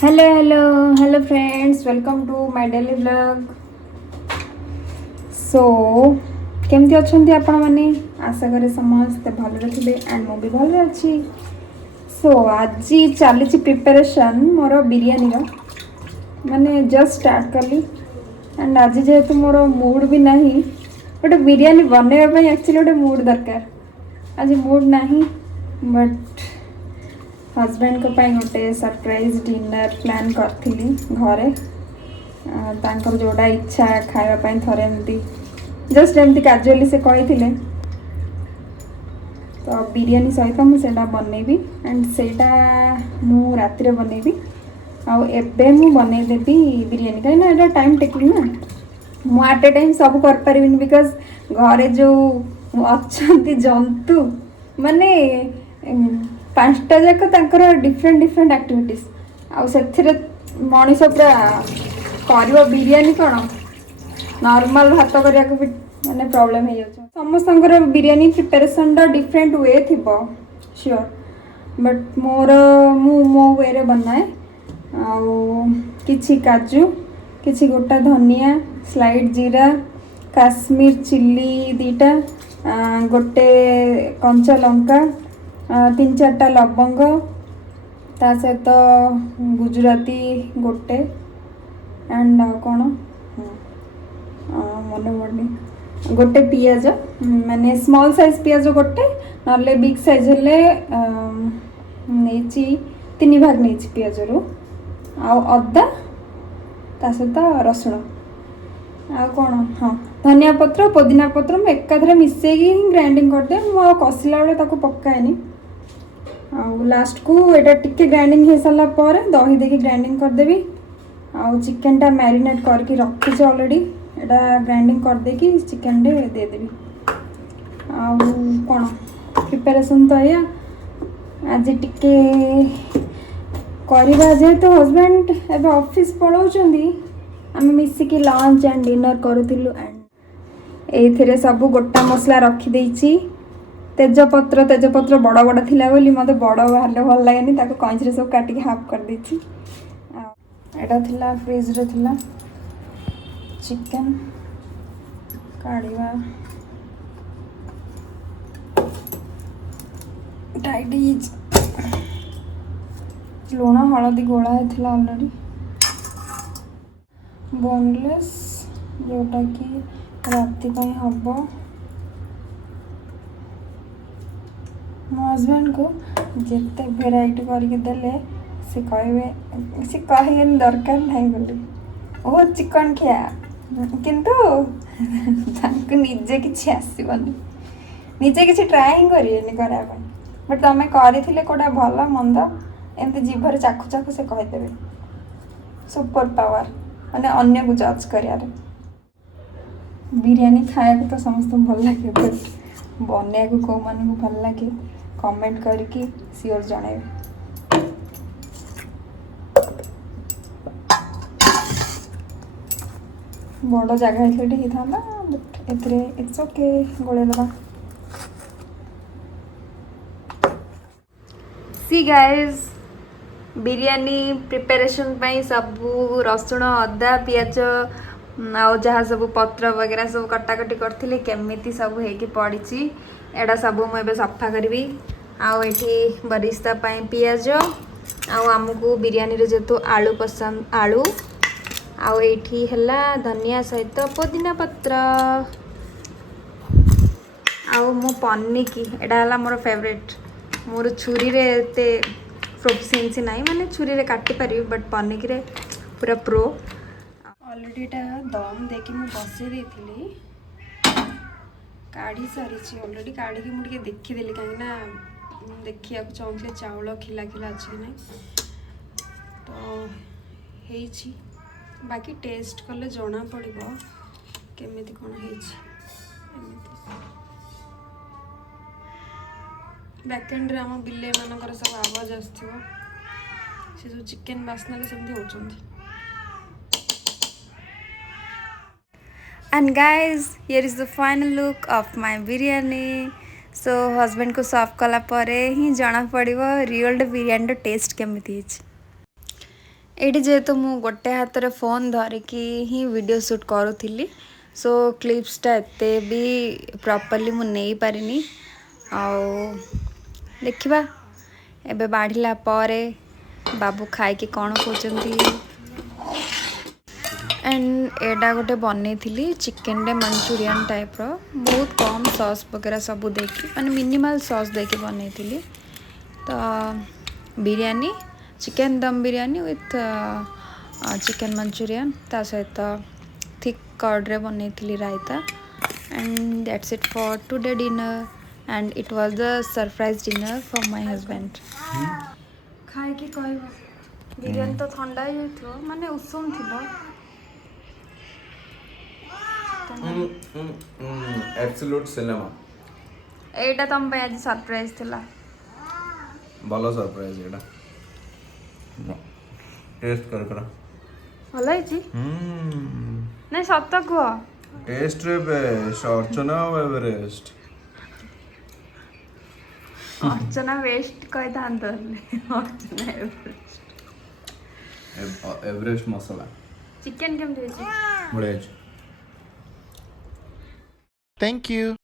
Hello hello hello friends, welcome to my daily vlog. So केमती अच्छे आपण मैंने आशा करें समस्ते भलरे थे एंड मु भी भलरे अच्छी। सो आज चली प्रिपरेशन मोर बिरयानी माने जस्ट स्टार्ट कली एंड आज जेहेतु मोर मूड भी नहीं गोटे बिरयानी बनवाई एक्चुअली गोटे मूड दरकार। आज मूड नहीं बट हजबैंड को पाई गोटे सरप्राइज डिनर प्लान करी घरे तांकर जोड़ा इच्छा खावाई थरे एमती जस्ट एमती काजुअली से कही तो बिरयानी सहित मुझे बनैबी एंड सेटा मु राति बनैबी आबे मु बनईदेवी बिरयानी कहीं टाइम टेकिंग ना मु एट ए टाइम सब कर पारिबिनी बिकॉज घरे जो अच्छा जंतु माने पांचटा जाक तांकर डिफरेंट डिफरेंट एक्टिविटीज आउ से मनीष पूरा कर बिरयानी कौन नॉर्मल भात करने भी माने प्रॉब्लम हो समस्त बिरयानी प्रिपरेशन डिफरेंट वे थी श्योर बट मोर मो वे रे बनाए किछि काजू किछि गोटा धनिया स्लाइड जीरा काश्मीर चिल्ली दीटा गोटे कंचा लंका 3-4टा लवंग ता सहित गुजराती गोटे एंड कौन मन पड़नी गोटे पियाज माने स्मॉल साइज पियाज गोटे ना बिग साइज हेले नहीं 3 भाग नहीं पियाज रु अदा ता सहित रसुण आ कौन हाँ धनिया पत्र पुदीना पत्र मैं एकाधरे मिसेकी ग्राइंडिंग करदे मु कषिला बेले ताको पकाएनी लास्ट को एटा टिके ग्राइंडिंग हो सारा पर दही देके ग्राइंडिंग करदेवी आउ चिकेन टा मैरिनेट करके रखी ऑलरेडी एटा ग्राइंडिंग कर देकी चिकेन रे दे देवी आउ कौन प्रिपरेशन तो या आज टिके करवा जेहेतु हजबैंड एबे ऑफिस पलाउचंदी आम मिसिकी लंच एंड डिनर करूँ एंड ये सब गोटा मसला रखी तेजपत्र बड़ बड़ थिला बोली मते बड़ बाहर भल लगे ताको कंची सब काटिक हाफ कर देछि एटा थिला फ्रिज रे थिला चिकन काढ़ीवा टाइट लुण हलदी गोला होता ऑलरेडी बोनलेस जोटा कि राति हम मो हजबैंड को जिते भेराइटी करके देले से कहे दरकार नहीं बोली ओ चिकन खिया किंतु निजे किसी आसबनी निजे किसी ट्राए ही करें बट तुम करते कौटा भल मंद एमती जीभर चाखु चाखु से कहीदेवे सुपर पावर माने अन्य को जज कर बिरयानी खाया तो समस्त भल लगे बट बनया को कौ मान को भल लगे कमेंट करके सियोर जणाइबे। बड़ जगह ही था बट एथरे इट्स ओके गोले दबा सी गाइस बिरयानी प्रिपरेशन पाई सब रसुण अदा पियाज आउ जहाँ सब पत्र वगैरह सब कटाकटी करथिले केमिति सब हेकी पड़ी एडा सब मुझे सफा करी आठी बरिस्ता पाई पियाज आमको बिरयानी जेतु आलू पसंद आलू आठी है धनिया सहित पुदीना पत्र आउ मो पनिकी एडा है मोर फेवरेट मोर छुरी रे एते प्रोफिशिएंसी नहीं माने छुरी रे काटी पारि बट पनिकी रे पूरा प्रो ऑलरेडी एटा दम देकी मु बसई देथिली काढ़ी सारी ऑलरेडी काढ़ी की मुझे देखीदेली कहीं देखिया चाहूँगी चाउल खिला खिला अच्छे ना तो है बाकी टेस्ट कले जना पड़ो केमिति कौन है बैकेंड रे आम बिले मानकर सब आवाज आसो से जो चिकेन बास्ना सेमती होचंदी। And guys, here is the final look of my biryani. So husband को सर्व कला परे ही जना पड़िबो रियल बिरयानी टेस्ट केमिति एठी जेहेतु मु गोटे हाथ रे फोन धरिकी ही वीडियो शूट करूଥିଲି सो क्लिप्सटा एते भी प्रॉपर्ली मु नहीं पारिनी आउ देखिबा एबे बाढ़िला पारे बाबू खाई के कौन कहते एंड एडा गोटे बनई चिकेन डे मंचूरियन टाइप रो बहुत कम सॉस वगैरह सब देखी माने मिनिमल सॉस देके बनई तो बिरयानी चिकेन दम बिरयानी विथ चिकेन मंचूरियन ता सहित थिक कर्ड रे बनई raita and that's it for today dinner and it was the surprise dinner for my husband खाए की कहबो बिरयानी तो ठंडा ही जाइथो माने उषुम थिबो एब्सोल्यूट सिनेमा एटा तम पे आज सरप्राइज थिला भलो सरप्राइज एटा टेस्ट कर करा भलो है नहीं सत कह टेस्ट रे बेस्ट अर्चना एवरेस्ट अर्चना वेस्ट कही था अर्चना एवरेस्ट मसाला चिकेन केमती बढ़िया Thank you.